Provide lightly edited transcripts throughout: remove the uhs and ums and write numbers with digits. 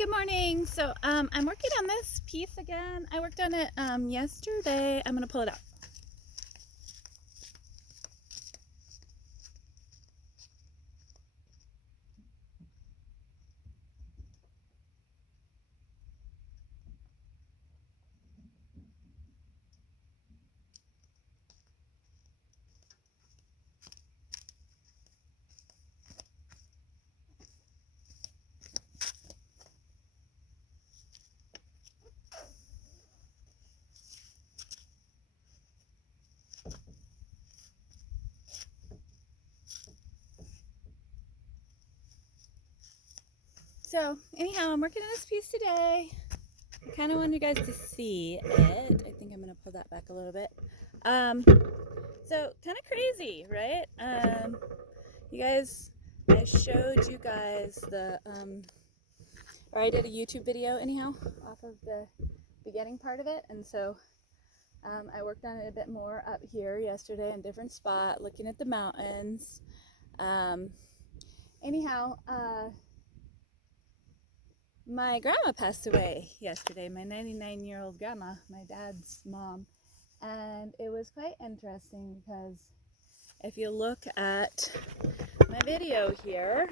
good morning. So I'm working on this piece again. I worked on it yesterday. I'm gonna pull it out. So anyhow, I'm working on this piece today. I kind of want you guys to see it. I think I'm gonna pull that back a little bit. So kind of crazy, right? You guys, I showed you guys or I did a YouTube video anyhow off of the beginning part of it, and so I worked on it a bit more up here yesterday in a different spot, looking at the mountains. Anyhow, my grandma passed away yesterday, my 99-year-old grandma, my dad's mom, and it was quite interesting because if you look at my video here,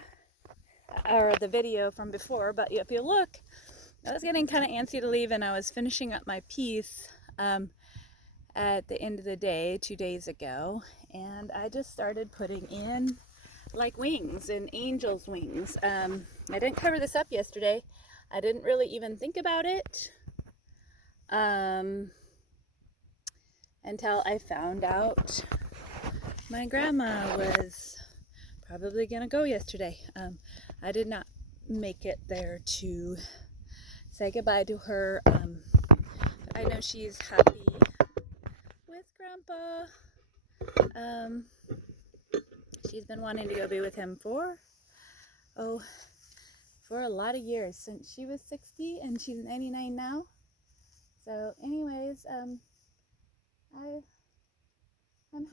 or the video from before, but if you look, I was getting kind of antsy to leave and I was finishing up my piece at the end of the day 2 days ago, and I just started putting in like wings and angel's wings. I didn't cover this up yesterday. I didn't really even think about it until I found out my grandma was probably gonna go yesterday. I did not make it there to say goodbye to her. I know she's happy with Grandpa. She's been wanting to go be with him for a lot of years, since she was 60 and she's 99 now. So anyways, I'm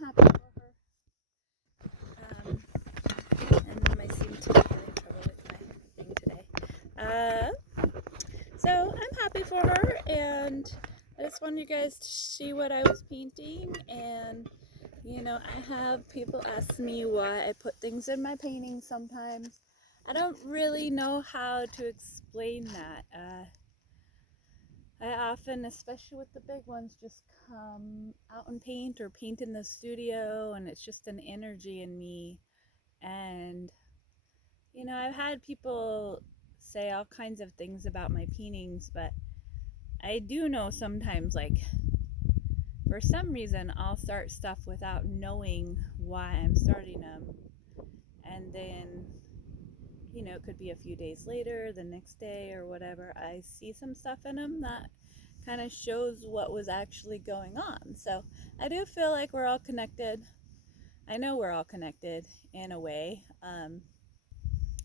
happy for her. And I seem to be having trouble with my thing today. So I'm happy for her, and I just wanted you guys to see what I was painting. And you know, I have people ask me why I put things in my paintings sometimes. I don't really know how to explain that. I often, especially with the big ones, just come out and paint or paint in the studio, and it's just an energy in me. And you know, I've had people say all kinds of things about my paintings, but I do know sometimes, like, for some reason, I'll start stuff without knowing why I'm starting them. And then, you know, it could be a few days later, the next day or whatever, I see some stuff in them that kind of shows what was actually going on. So I do feel like we're all connected. I know we're all connected in a way,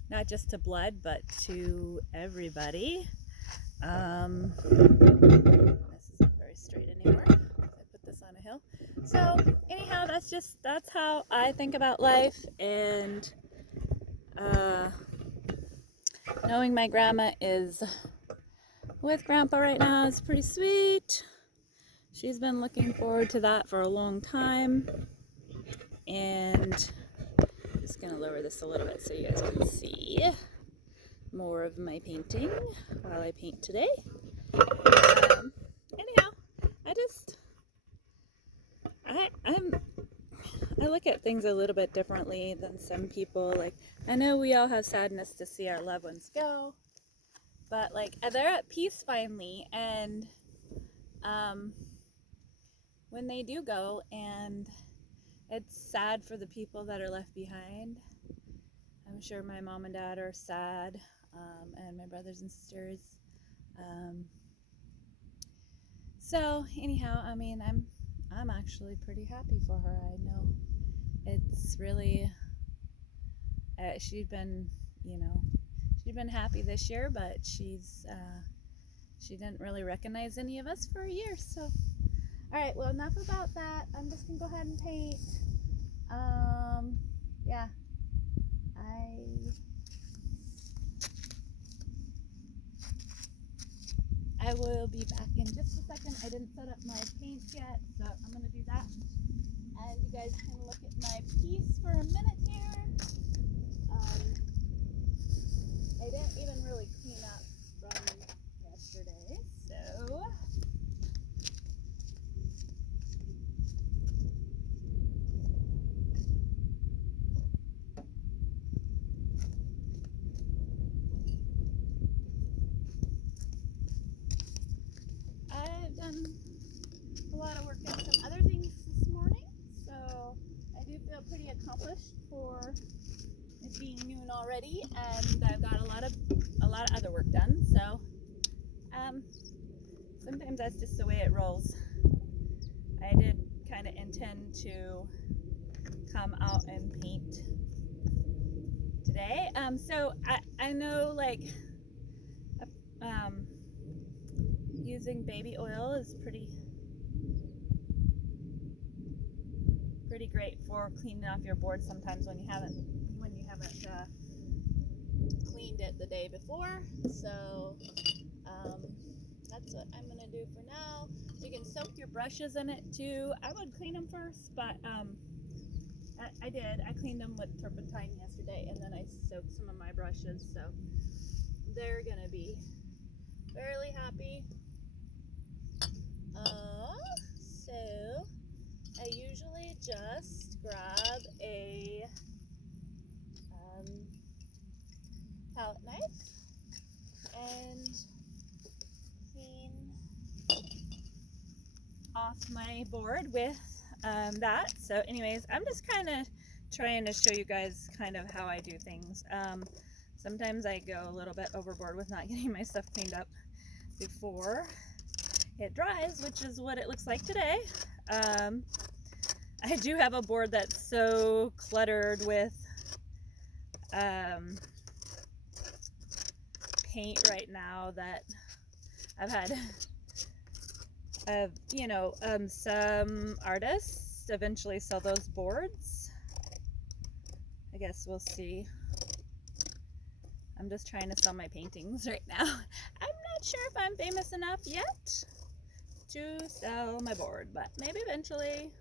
not just to blood, but to everybody. This isn't very straight anymore. I put this on a hill. So anyhow, that's how I think about life, and knowing my grandma is with Grandpa right now is pretty sweet. She's been looking forward to that for a long time, and I'm just gonna lower this a little bit so you guys can see more of my painting while I paint today. Anyhow, I look at things a little bit differently than some people. Like, I know we all have sadness to see our loved ones go, but like, they're at peace finally, and when they do go, and it's sad for the people that are left behind. I'm sure my mom and dad are sad, and my brothers and sisters. So anyhow, I mean, I'm actually pretty happy for her. I know it's really she'd been, you know, she'd been happy this year, but she didn't really recognize any of us for a year. So all right, well, enough about that. I'm just gonna go ahead and paint. Yeah, I will be back in just a second. I didn't set up my paints yet, so I'm going to do that. And you guys can look at my piece for a minute here. I didn't even really clean up from yesterday, so I've done a lot of work on some other things this morning, so I do feel pretty accomplished for it being noon already, and I've got a lot of other work done. So sometimes that's just the way it rolls. I did kind of intend to come out and paint today. So I know, like, using baby oil is pretty great for cleaning off your board sometimes when you haven't cleaned it the day before. So that's what I'm gonna do for now. You can soak your brushes in it too. I would clean them first, but I did. I cleaned them with turpentine yesterday, and then I soaked some of my brushes, so they're gonna be fairly happy. So I usually just grab a palette knife and clean off my board with that. So anyways, I'm just kind of trying to show you guys kind of how I do things. Sometimes I go a little bit overboard with not getting my stuff cleaned up before it dries, which is what it looks like today. I do have a board that's so cluttered with paint right now that I've had some artists eventually sell those boards. I guess we'll see. I'm just trying to sell my paintings right now. I'm not sure if I'm famous enough yet to sell my board, but maybe eventually.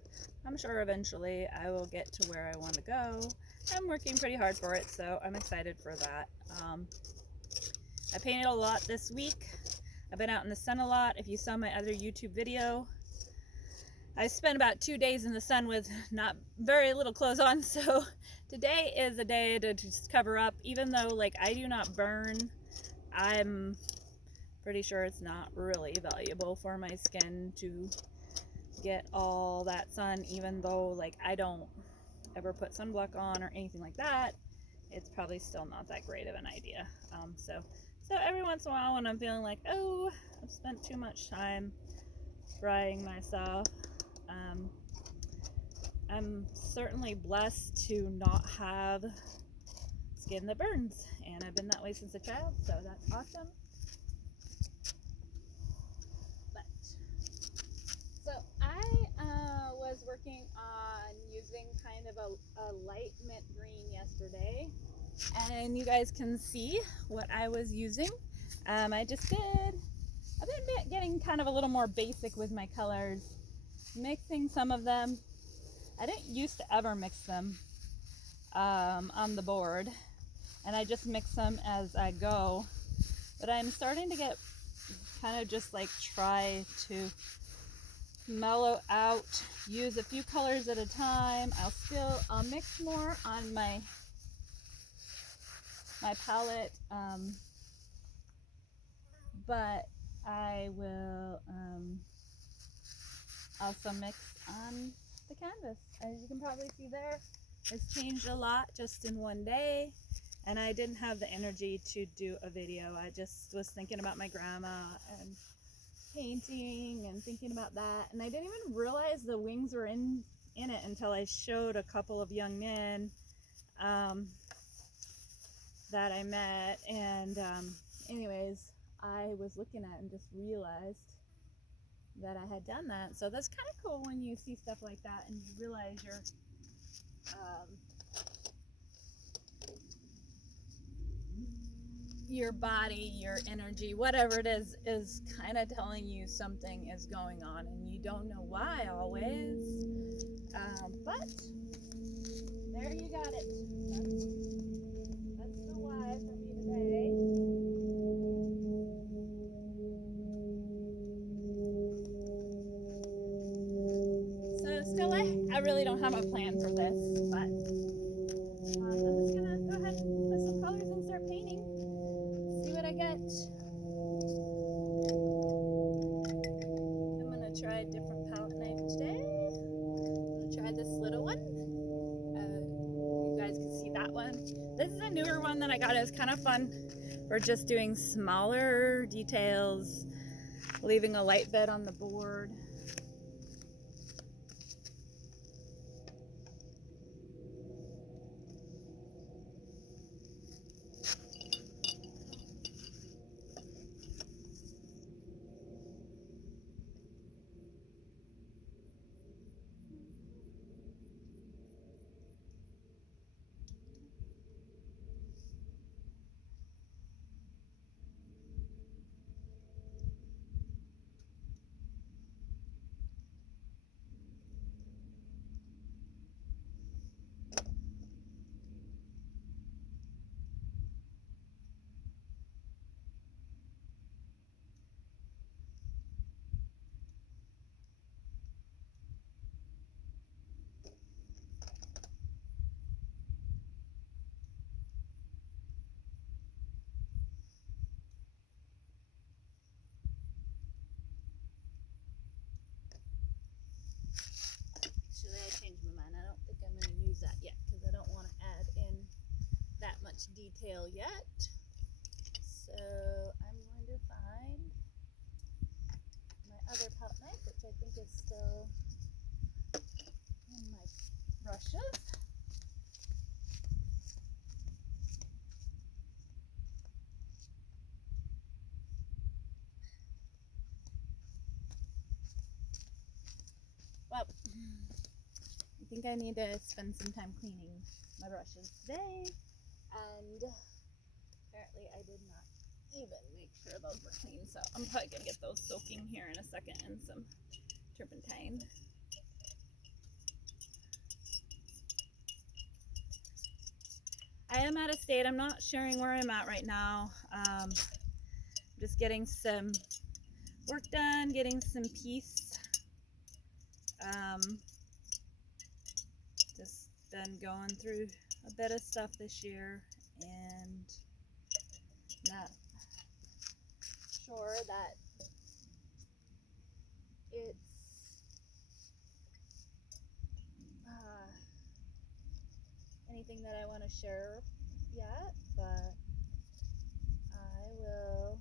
I'm sure eventually I will get to where I want to go. I'm working pretty hard for it, so I'm excited for that. I painted a lot this week. I've been out in the sun a lot. If you saw my other YouTube video, I spent about 2 days in the sun with not very little clothes on, so today is a day to just cover up. Even though, like, I do not burn, I'm pretty sure it's not really valuable for my skin to get all that sun, even though, like, I don't ever put sunblock on or anything like that. It's probably still not that great of an idea. So every once in a while when I'm feeling like, oh, I've spent too much time drying myself, I'm certainly blessed to not have skin that burns, and I've been that way since a child, so that's awesome. But so I was working on using kind of a light mint green yesterday, and you guys can see what I was using. I've been getting kind of a little more basic with my colors, mixing some of them. I didn't used to ever mix them on the board, and I just mix them as I go, but I'm starting to get kind of just like try to mellow out, use a few colors at a time. I'll mix more on my palette, but I will also mix on the canvas. As you can probably see there, it's changed a lot just in one day, and I didn't have the energy to do a video. I just was thinking about my grandma and painting and thinking about that, and I didn't even realize the wings were in it until I showed a couple of young men that I met, and anyways, I was looking at it and just realized that I had done that. So that's kind of cool when you see stuff like that and you realize you're your body, your energy, whatever it is kind of telling you something is going on, and you don't know why always. But there you got it. That's the why for me today. So still, I really don't have a plan for this, but I'm just gonna go ahead and put some colors and start painting. See what I get. I'm gonna try a different palette knife today. I'm gonna try this little one. You guys can see that one. This is a newer one that I got. It was kind of fun for just doing smaller details, leaving a light bed on the board. Actually, I changed my mind. I don't think I'm going to use that yet because I don't want to add in that much detail yet. So I'm going to find my other palette knife, which I think is still in my brushes. Well, I think I need to spend some time cleaning my brushes today, and apparently I did not even make sure those were clean, so I'm probably going to get those soaking here in a second in some turpentine. I am out of state. I'm not sharing where I'm at right now. Just getting some work done, getting some peace. Just been going through a bit of stuff this year and not sure that it's anything that I want to share yet, but I will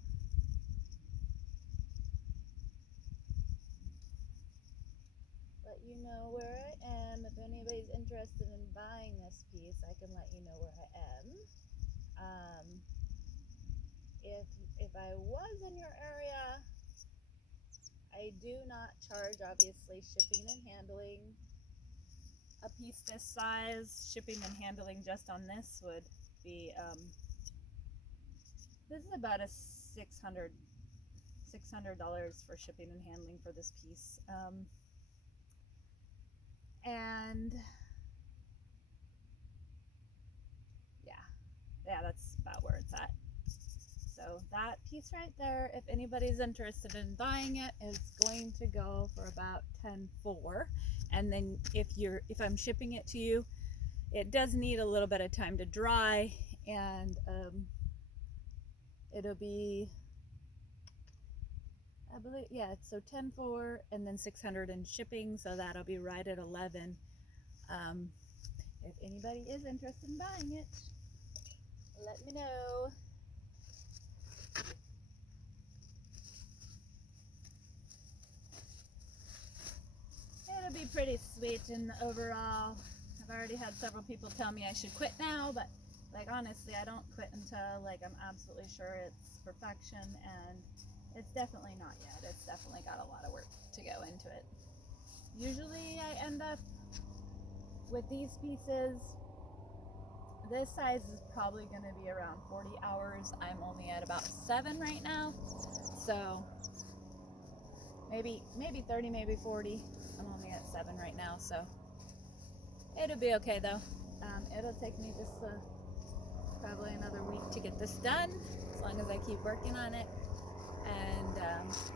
let you know where I am. If anybody's interested in buying this piece, I can let you know where I am. If I was in your area, I do not charge, obviously, shipping and handling. A piece this size, shipping and handling just on this would be, this is about a $600 for shipping and handling for this piece. And yeah, that's about where it's at. So that piece right there, if anybody's interested in buying it, is going to go for about $10.4. And then if I'm shipping it to you, it does need a little bit of time to dry, and it'll be, I believe, yeah, so $10.4 and then $600 in shipping, so that'll be right at $11. If anybody is interested in buying it, let me know. It'll be pretty sweet in the overall. I've already had several people tell me I should quit now, but like honestly, I don't quit until like I'm absolutely sure it's perfection, and it's definitely not yet. It's definitely got a lot of work to go into it. Usually I end up with these pieces This size is probably going to be around 40 hours. I'm only at about 7 right now. So maybe 30, maybe 40. I'm only at 7 right now, so it'll be okay though. It'll take me just probably another week to get this done, as long as I keep working on it. And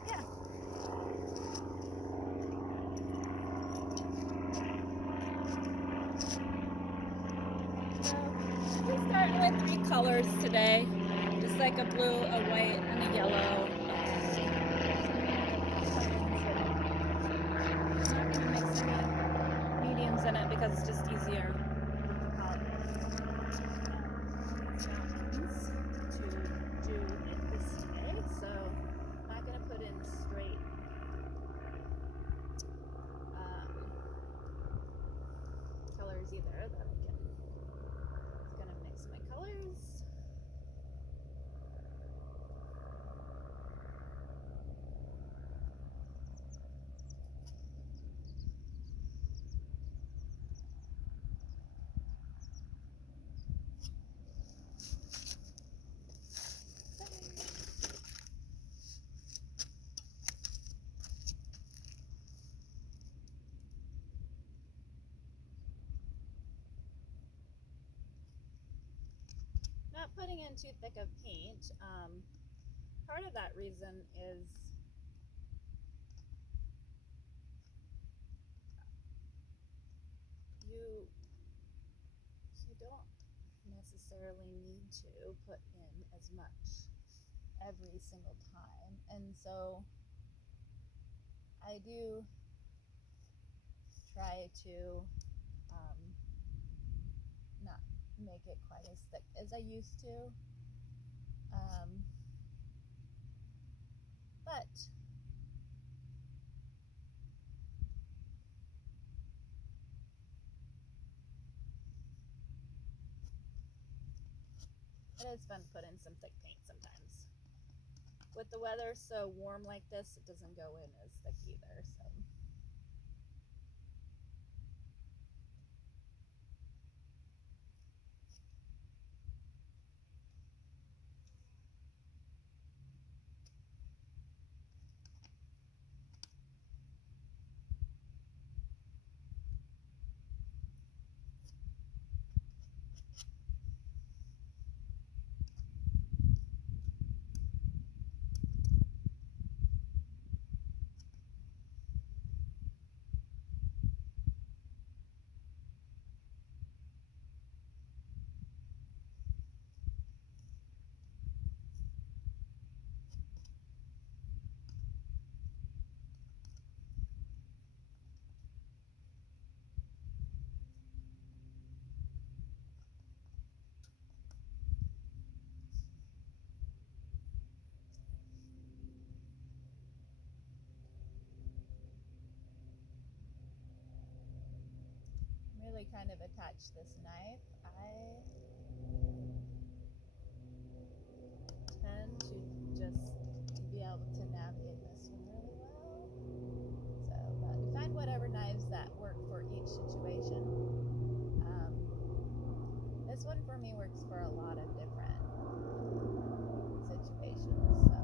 yeah. So we're starting with 3 colors today, just like a blue, a white, and a yellow. I'm not going to mix any mediums in it because it's just easier to do it this way. So I'm not going to put in straight colors either. That I can. It's going to mix my colors. Not putting in too thick of paint. Part of that reason is you don't necessarily need to put in as much every single time, and so I do try to not make it quite as thick as I used to. But it is fun to put in some thick paint sometimes. With the weather so warm like this, it doesn't go in as thick either. So. Really kind of attach this knife. I tend to just be able to navigate this one really well. So, but you find whatever knives that work for each situation. This one for me works for a lot of different situations. So.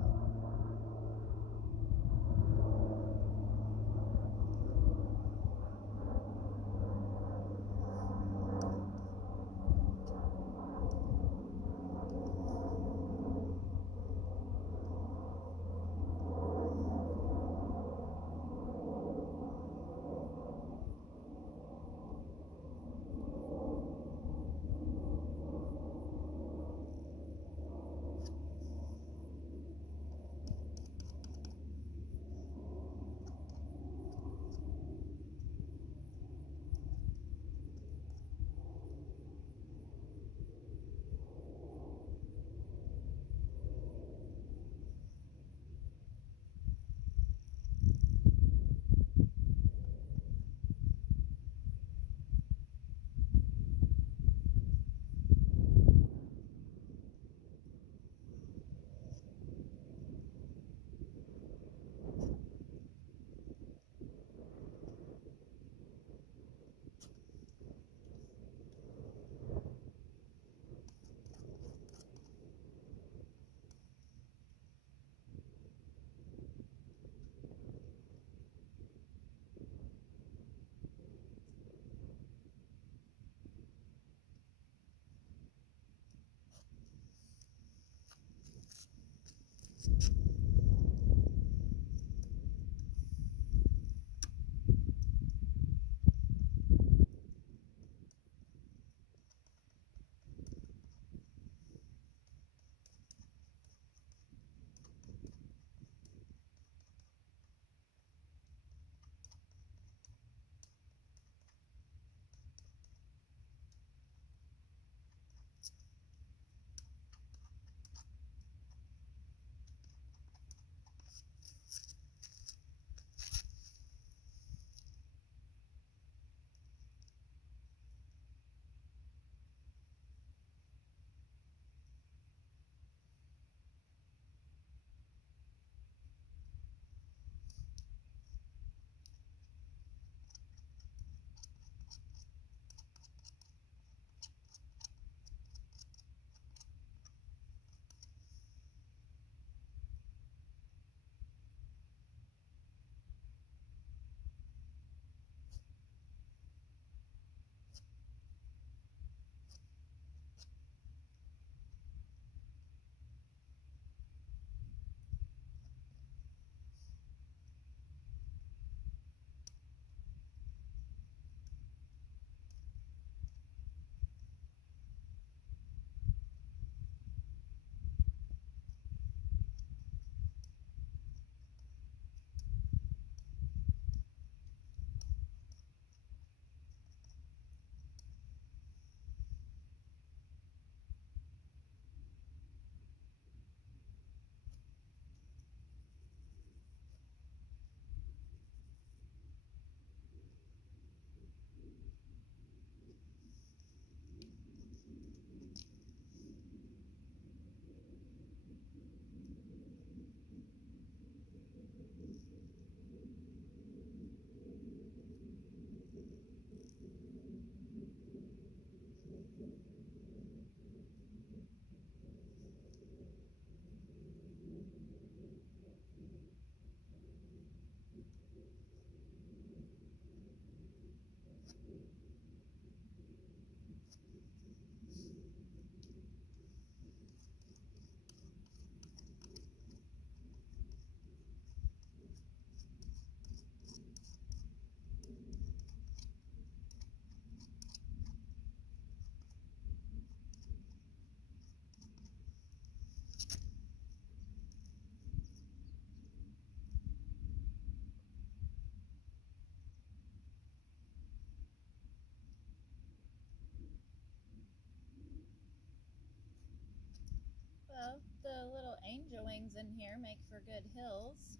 Well, the little angel wings in here make for good hills.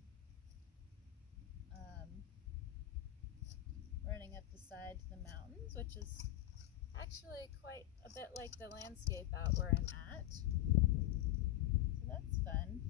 Running up the side to the mountains, which is actually quite a bit like the landscape out where I'm at. So that's fun.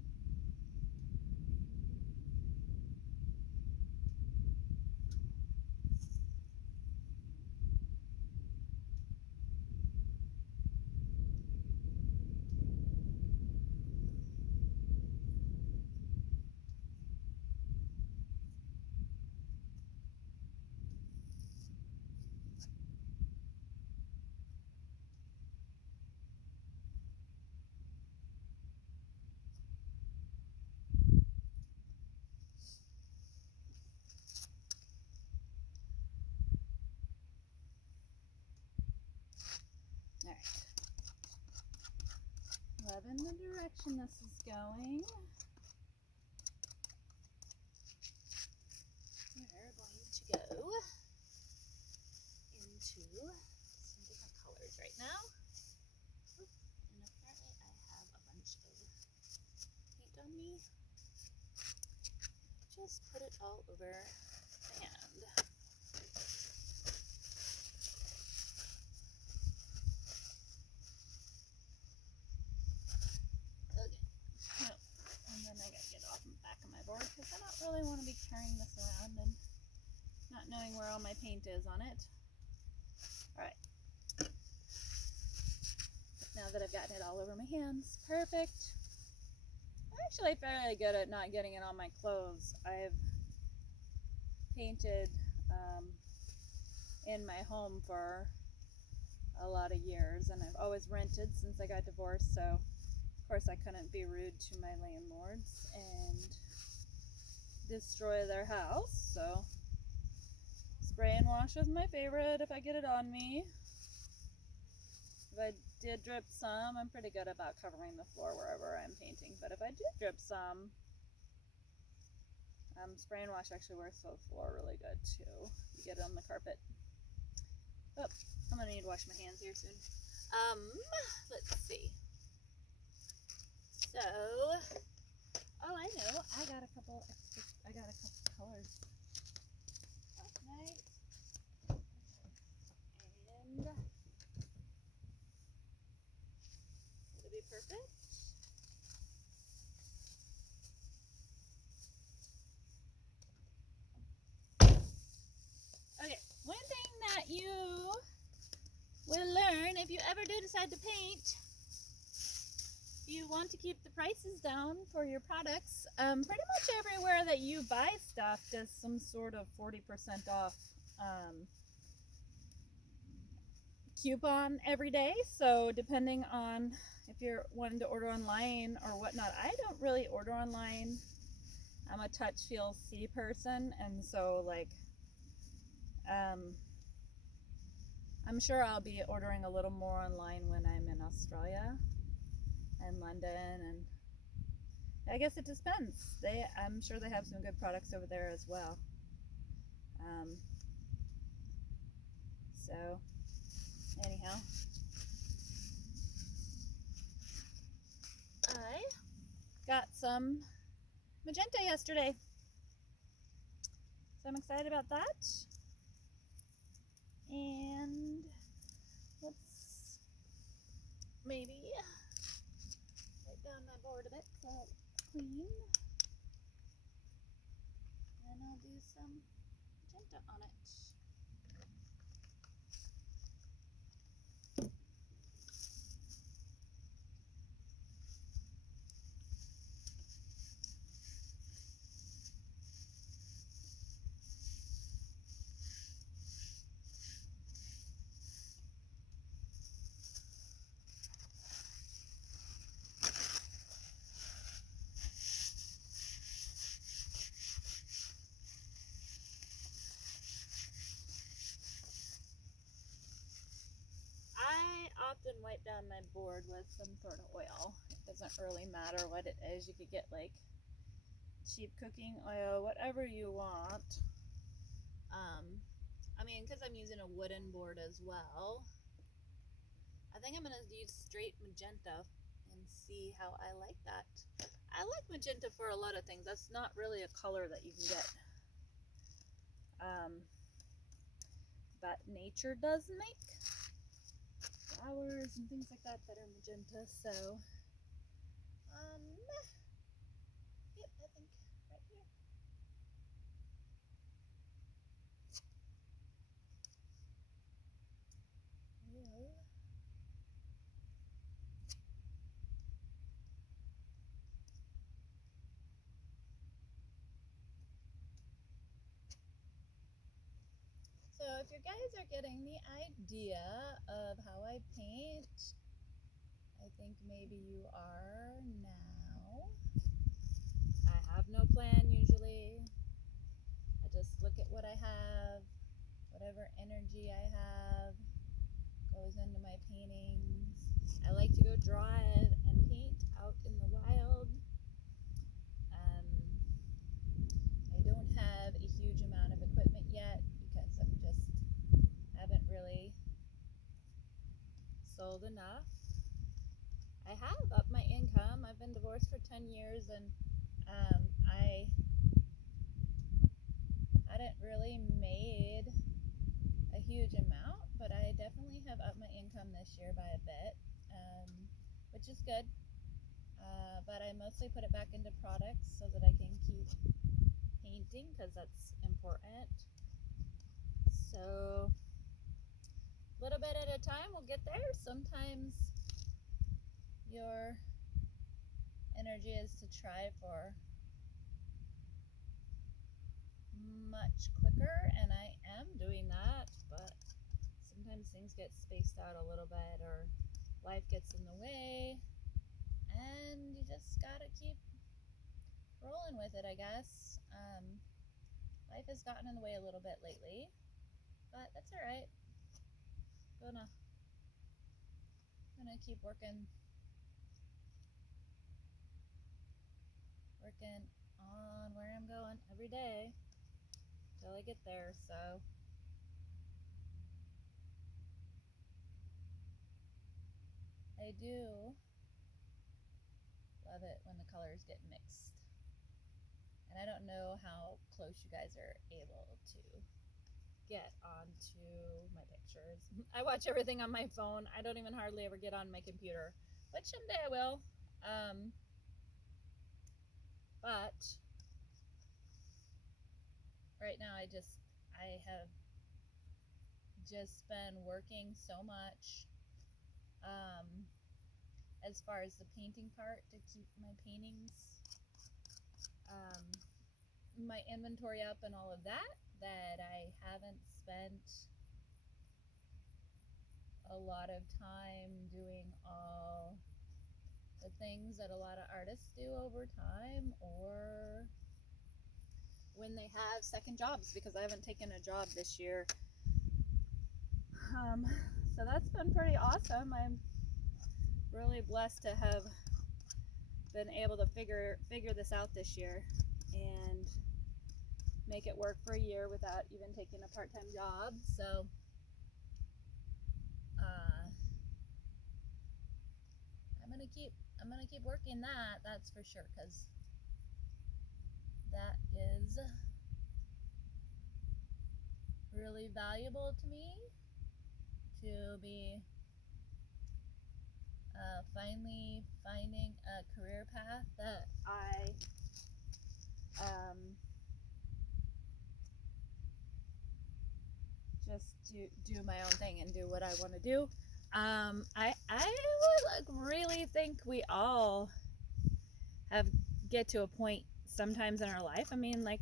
Alright. Loving the direction this is going. We're going to go into some different colors right now. And apparently I have a bunch of paint on me. Just put it all over the hand. Okay. Nope. And then I gotta get off the back of my board because I don't really want to be carrying this around and not knowing where all my paint is on it. Alright. Now that I've gotten it all over my hands, perfect. I'm actually fairly good at not getting it on my clothes. I've painted in my home for a lot of years, and I've always rented since I got divorced, so of course, I couldn't be rude to my landlords and destroy their house, so spray and wash is my favorite if I get it on me. If I did drip some, I'm pretty good about covering the floor wherever I'm painting, but if I did drip some, spray and wash actually works for the floor really good too. You get it on the carpet. Oh, I'm gonna need to wash my hands here soon. Let's see. So, oh, I know. I got a couple colors last night, and it'll be perfect. Okay, one thing that you will learn if you ever do decide to paint, you want to keep the prices down for your products. Pretty much everywhere that you buy stuff does some sort of 40% off coupon every day. So depending on if you're wanting to order online or whatnot, I don't really order online. I'm a touch, feel, see person, and so like I'm sure I'll be ordering a little more online when I'm in Australia and London, and I guess it depends. I'm sure they have some good products over there as well. So anyhow, I got some magenta yesterday, so I'm excited about that. And let's maybe write down my board a bit so it's clean, and I'll do some magenta on it. I often wipe down my board with some sort of oil. It doesn't really matter what it is. You could get like cheap cooking oil, whatever you want. I mean, because I'm using a wooden board as well, I think I'm going to use straight magenta and see how I like that. I like magenta for a lot of things. That's not really a color that you can get. But nature does make flowers and things like that that are magenta, so yep, I think right here. Yeah. So if you guys are getting the idea of how I paint, I think maybe you are now. I have no plan usually. I just look at what I have, whatever energy I have goes into my paintings. I like to go drive and paint out in the wild. I don't have a huge amount of equipment yet because I'm just haven't really sold enough. I have upped my income. I've been divorced for 10 years, and I hadn't really made a huge amount, but I definitely have upped my income this year by a bit, which is good. But I mostly put it back into products so that I can keep painting because that's important. So a little bit at a time, we'll get there. Sometimes your energy is to try for much quicker, and I am doing that, but sometimes things get spaced out a little bit or life gets in the way, and you just gotta keep rolling with it, I guess. Life has gotten in the way a little bit lately, but that's all right. Gonna keep working on where I'm going every day till I get there. So I do love it when the colors get mixed. And I don't know how close you guys are able to get onto my pictures. I watch everything on my phone. I don't even hardly ever get on my computer, but someday I will. But right now I have just been working so much as far as the painting part to keep my paintings, my inventory up and all of that I haven't spent a lot of time doing all the things that a lot of artists do over time, or when they have second jobs, because I haven't taken a job this year. So that's been pretty awesome. I'm really blessed to have been able to figure this out this year and make it work for a year without even taking a part-time job. So I'm gonna keep working that's for sure, because that is really valuable to me, to be finally finding a career path that I just do my own thing and do what I want to do. I would really think we all get to a point sometimes in our life. I mean, like,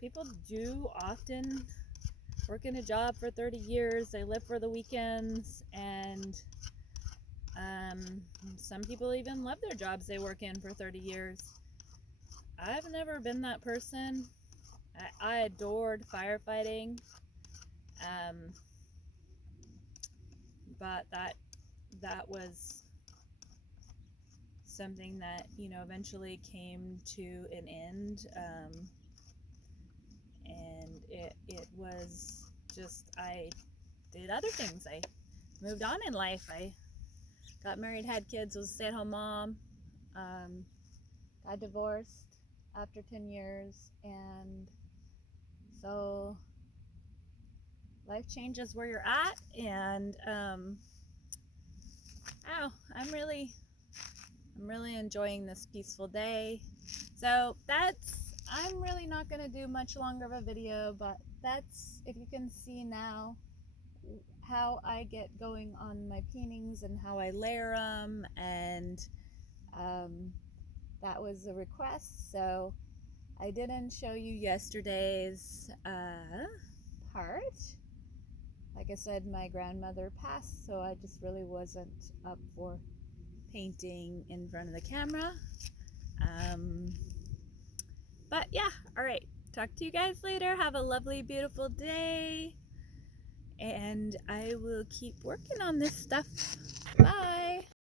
people do often work in a job for 30 years. They live for the weekends, and some people even love their jobs they work in for 30 years. I've never been that person. I adored firefighting, but that was something that, eventually came to an end, and it was just, I did other things. I moved on in life. I got married, had kids, was a stay-at-home mom, got divorced after 10 years, and so life changes where you're at, and I'm really enjoying this peaceful day. So I'm really not going to do much longer of a video, but that's, if you can see now, how I get going on my paintings and how I layer them, and that was a request, so I didn't show you yesterday's part. Like I said, my grandmother passed, so I just really wasn't up for painting in front of the camera. But yeah, all right. Talk to you guys later. Have a lovely, beautiful day. And I will keep working on this stuff. Bye.